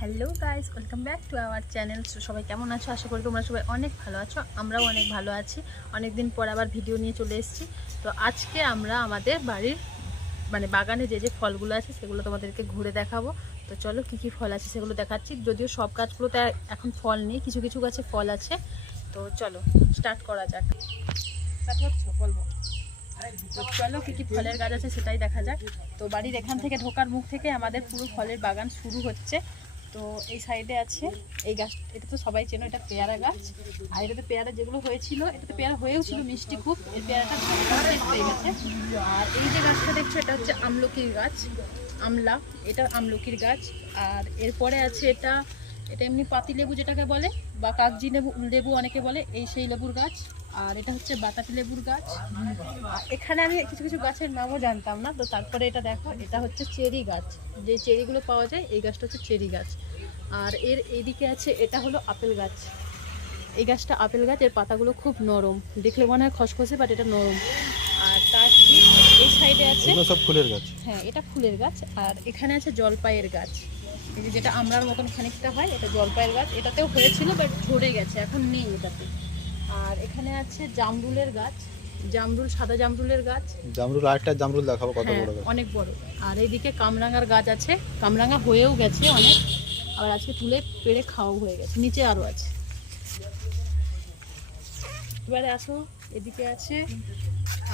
Hello guys, welcome back to our channel. সবাই কেমন আছো? আশা করি তোমরা সবাই অনেক ভালো আছো, আমরাও অনেক ভালো আছি। অনেক দিন পর আবার ভিডিও নিয়ে চলে এসেছি। তো আজকে আমরা আমাদের বাড়ির মানে বাগানে যে যে ফলগুলো আছে, সেগুলো তোমাদেরকে ঘুরে দেখাবো। তো চলো কী কী ফল আছে সেগুলো দেখাচ্ছি। যদিও সব গাছগুলোতে এখন ফল নেই, কিছু কিছু গাছে ফল আছে। তো চলো স্টার্ট করা যাক। চলো কী কী ফলের গাছ আছে সেটাই দেখা যাক। তো বাড়ির এখান থেকে, ঢোকার মুখ থেকে আমাদের পুরো ফলের বাগান শুরু হচ্ছে। তো এই সাইডে আছে, এই গাছ, এটা তো সবাই চেনো, এটা পেয়ারা গাছ। আর এটাতে পেয়ারা যেগুলো হয়েছিল, এটাতে পেয়ারা হয়েও ছিল মিষ্টি খুব এই পেয়ারাটা হয়ে গেছে। আর এই যে গাছটা দেখছ, এটা হচ্ছে আমলকির গাছ, আমলা, এটা আমলকির গাছ। আর এরপরে আছে এটা এটা এমনি পাতি লেবু যেটাকে বলে, বা কাগজি লেবু লেবু অনেকে বলে, এই সেই লেবুর গাছ। আর এটা হচ্ছে বাতাবি লেবুর গাছ। এখানে আমি কিছু কিছু গাছের নামও জানতাম না তো তারপরে এটা দেখো এটা হচ্ছে চেরি গাছ। যে চেরিগুলো পাওয়া যায় এই গাছটা হচ্ছে চেরি গাছ। আর এর এদিকে আছে এটা হলো আপেল গাছ। এই গাছটা আপেল গাছ এর পাতাগুলো খুব নরম। দেখলে মনে হয় খসখসে বাট এটা নরম। আর তার ঠিক এই সাইডে আছে সব ফুলের গাছ। হ্যাঁ এটা ফুলের গাছ। আর এখানে আছে জলপাইয়ের গাছ। এই যে যেটা আমরার মতন খানিকটা হয় এটা জলপাইয়ের গাছ। এটাতেও হয়েছিল বাট ঝরে গেছে এখন নেই এটাতে। আর এখানে আছে জামরুলের গাছ জামরুল সাদা জামরুলের গাছ। জামরুল আরেকটা জামরুল দেখাবো কত হ্যাঁ বড় অনেক বড়। আর এইদিকে কামরাঙার গাছ আছে। কামরাঙা হয়েও গেছে অনেক আবার আজকে তুলে পেড়ে খাওয়াও হয়ে গেছে। নিচে আরও আছে। এবারে আসো এদিকে আছে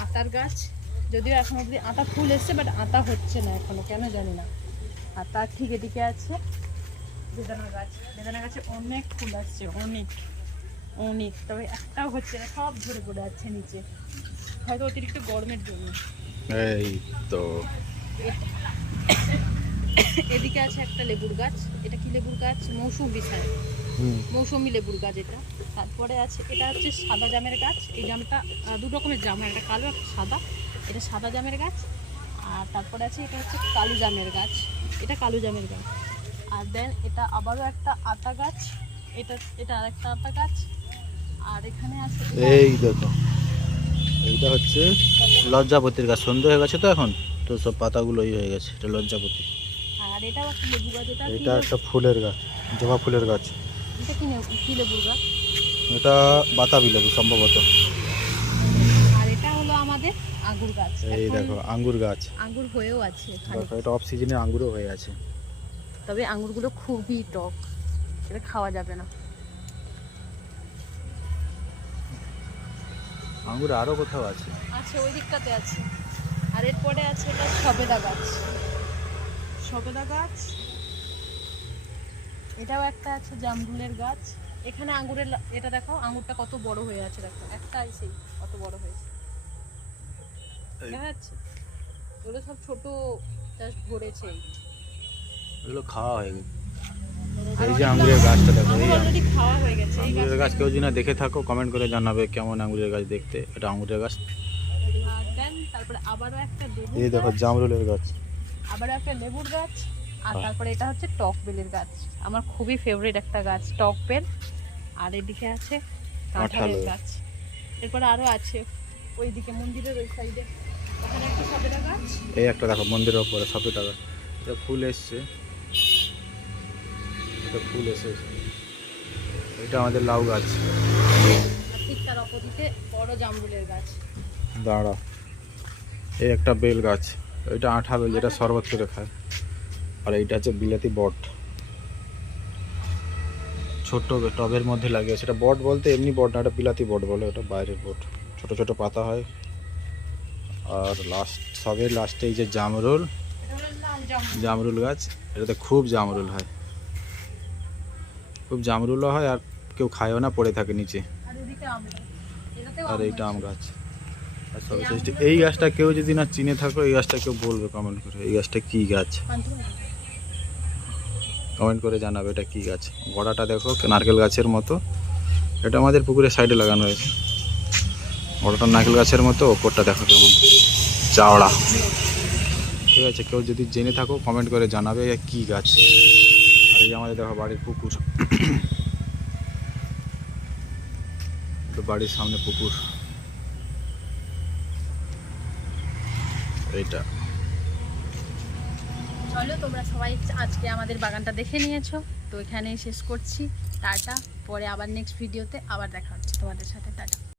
আতার গাছ। যদিও এখন অবধি আতা ফুল এসছে বাট আতা হচ্ছে না এখনও কেন জানি না। আর তার ঠিক এদিকে আছে। বেদানা গাছ বেদানা গাছে অনেক ফুল আসছে অনেক। অনেক তবে একটাও হচ্ছে না সব ঝরে পড়ে যাচ্ছে নিচে। হয়তো অতিরিক্ত গরমের জন্য। এই তো। এদিকে আছে একটা লেবুর গাছ। এটা কি লেবুর গাছ? মৌসুমি হুম। মৌসুমি লেবুর গাছ এটা। তারপরে আছে এটা হচ্ছে সাদা জামের গাছ। এই জামটা দু রকমের জাম একটা কালো একটা সাদা। এটা সাদা জামের গাছ। আর তারপরে আছে এটা হচ্ছে কালো জামের গাছ। এটা কালো জামের গাছ। আর দেন এটা আবারও একটা আতা গাছ। এটা এটা আর একটা আতা গাছ। এই দেখো এইটা হচ্ছে লজ্জাপতির গাছ সন্ধে হয়ে গেছে তো এখন? তো সব পাতাগুলো ই হয়ে গেছে এটা লজ্জাপতি। এটা একটা ফুলের গাছ জবা ফুলের গাছ। এটা বাতাবি লেবু সম্ভবত। আর এটা হলো আমাদের আঙ্গুর গাছ। এই দেখো আঙ্গুর গাছ। আঙ্গুর হয়েও আছে দেখো এটা অফ সিজনে আঙ্গুরও হয়ে আছে। তবে আঙ্গুরগুলো খুবই টক এটা খাওয়া যাবে না। আঙ্গুর আরও কোথাও আছে? আছে ওই দিকটাতে আছে। আর এরপরে আছে এটা সবেদা গাছ। সবেদা গাছ? এটাও একটা আছে জামরুলের গাছ। এখানে আঙ্গুরের এটা দেখো আঙ্গুরটা কত বড় হয়ে আছে দেখো। একটা সেই কত বড় হয়েছে। দেখা যাচ্ছে? এগুলো সব ছোট জাস্ট ধরেছে এগুলো খাওয়া হয়ে গেছে। এই যে আঙ্গুরের গাছটা দেখো এই হয়ে গেছে গাছ কেউ যদি না দেখে থাকো কমেন্ট করে জানাবে কেমন আঙ্গুরের গাছ দেখতে। এটা আঙ্গুরের গাছ। আর দেন তারপরে আবারও একটা এই দেখো জামরুলের গাছ। আবারও একটা লেবুর গাছ। আর তারপরে এটা হচ্ছে টক বেলের গাছ। আমার খুবই ফেভারিট একটা গাছ টক বেল। আর এদিকে আছে কাঁঠালের। গাছ। এরপরে আরও আছে ওইদিকে মন্দিরের ওই সাইডে ওখানে একটা সবেদা গাছ। এই একটা দেখো মন্দিরের ওপরে সফি টাকা এটা ফুল এসছে। এটা ফুল এসেছে। এটা আমাদের লাউ গাছ। আর ঠিক তার অপোজিটে বড় জামরুলের গাছ। দাঁড়া। এই একটা বেল গাছ। এটা আঠা বেল যেটা শরবত করে খায়। আর এইটা হচ্ছে বিলাতি বট। ছোট টবের মধ্যে লাগে সেটা বট বলতে এমনি বট না এটা বিলাতি বট বলে ওটা বাইরের বট। ছোট ছোট পাতা হয়। আর লাস্ট সবের লাস্টে এই যে জামরুল। জামরুল গাছ। এটাতে খুব জামরুল হয়। খুব জামরুলও হয় আর কেউ খায়ও না পড়ে থাকে নিচে। আর এইটা আম গাছ। গাছ। আর সর্বশেষ এই গাছটা কেউ যদি না চিনে থাকো এই গাছটা কেউ বলবে কমেন্ট করে এই গাছটা কি গাছ? কমেন্ট করে জানাবে এটা কি গাছ। গোড়াটা দেখো নারকেল গাছের মতো। এটা আমাদের পুকুরের সাইডে লাগানো হয়েছে। গোড়াটা নারকেল গাছের মতো ওপরটা দেখো কেমন। চাওড়া। ঠিক আছে কেউ যদি জেনে থাকো কমেন্ট করে জানাবে কি গাছ। আর এই যে আমাদের দেখো বাড়ির পুকুর। বাড়ির সামনে পুকুর। এইটা। চলো, তোমরা সবাই আজকে আমাদের বাগানটা দেখে নিয়েছো। তো এখানেই শেষ করছি। টাটা। পরে আবার নেক্সট ভিডিওতে আবার দেখা হচ্ছে। তোমাদের সাথে, টাটা।